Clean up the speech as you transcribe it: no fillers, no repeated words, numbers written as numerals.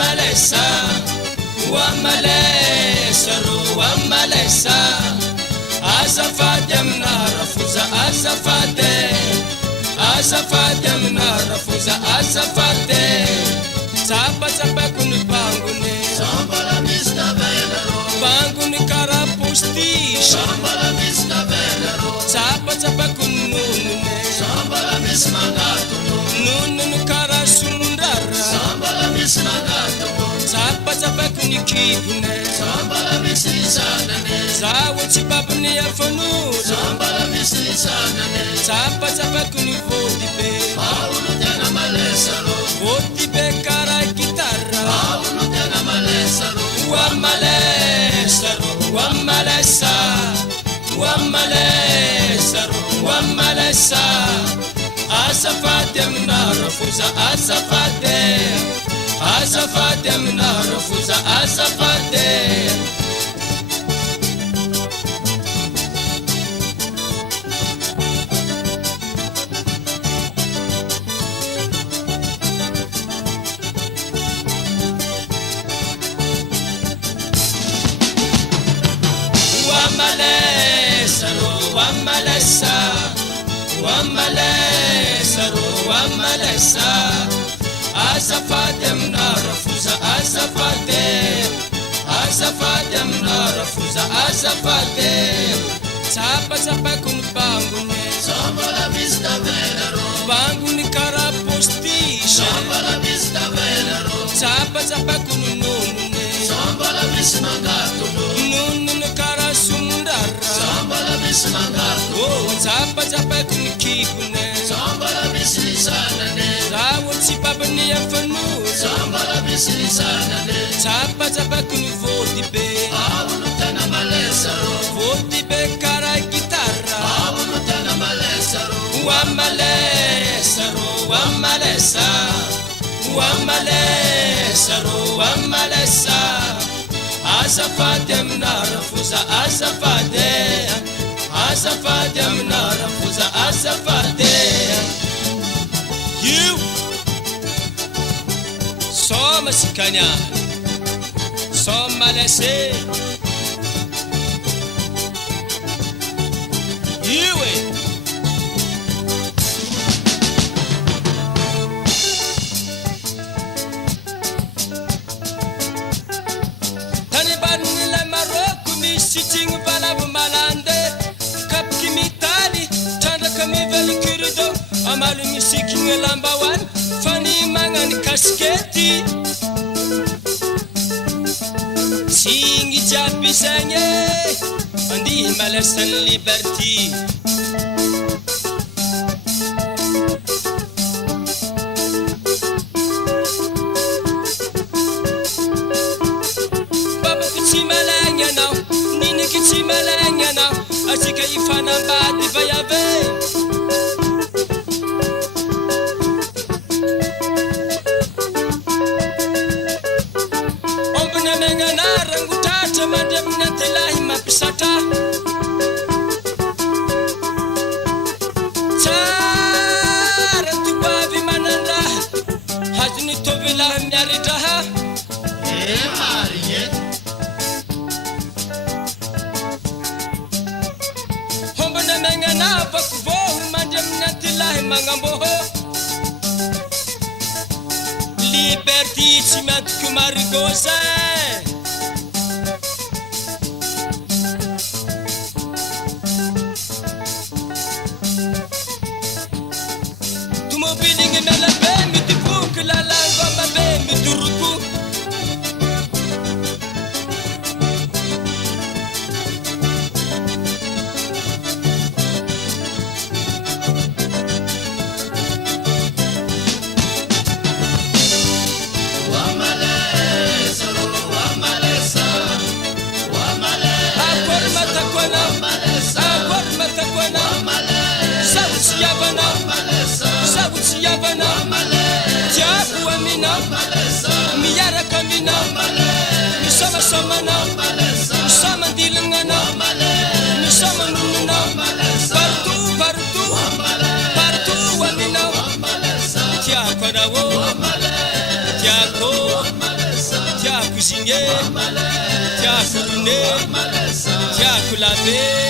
wamalesa wamalesa ro wamalesa azafate mnarafuza azafate azafate mnarafuza azafate tsapa tsapa kuni bangune Sambala mista venero banguni karapusti Sambala mista venero tsapa tsapa kuni nunune Sambala mismagato nunune karasundara Sambala mismagato tsapa tsapa kuni kibune Sambala mislisanane zawo tsipapuni yafonu Sambala mislisanane tsapa tsapa kuni vodibe Paulo tena malesaro vodibe kara gitarra Paulo tena malesaro wamalesa ro wamalesa wamalesa ro wamalesa azafate mnarafuza azafate azafate mnarafuza azafate wamalesa ro wamalesa wamalesa ro wamalesa azafate mnarafuza azafate azafate mnarafuza azafate tsapa tsapa kuni bangune Sambala mista venero banguni karapostisha Sambala mista venero tsapa tsapa kuni nunune Sambala mismagato nunune karasundara Sambala mismagato oh tsapa tsapa kuni kibune Sambala mislisanane zawo tsipapuni yafonu Sambala mislisanane tsapa tsapa kuni vodibe Paulo tena malesaro vodibe kara gitarra Paulo tena malesaro wamalesa ro wamalesa wamalesa ro wamalesa azafate mnarafuza azafate azafate mnarafuza azafate you soma sikanya soma lese iwe tani banile maroku misiting balabu malande kapki mitali tanda kami velikirido amalu misiking lambawan fani mangani kasketi singi jabi senye andi malesan liberty baba kichimalanya now nini kichimalanya now asika ifana badi bayave ombuna mengana rangutata mandem natilahi mapisata tsara tubavi mananda hajni tovila myaritaha Marie hombuna mengana vakuvohu mandem natilahi mangamboho liberty chimatkumarigosa tumobilingi mela bemi tipuku la langwa mabemi turuku Wamalesaro Wamalesa Wamalesa akor matakwana akor matakwana sauti yavana sauti yavana jabu amina miyara kamina misama samana misama dilingana misama nununa partu amina tiakwana wo tiako ne Malesa Jakulabe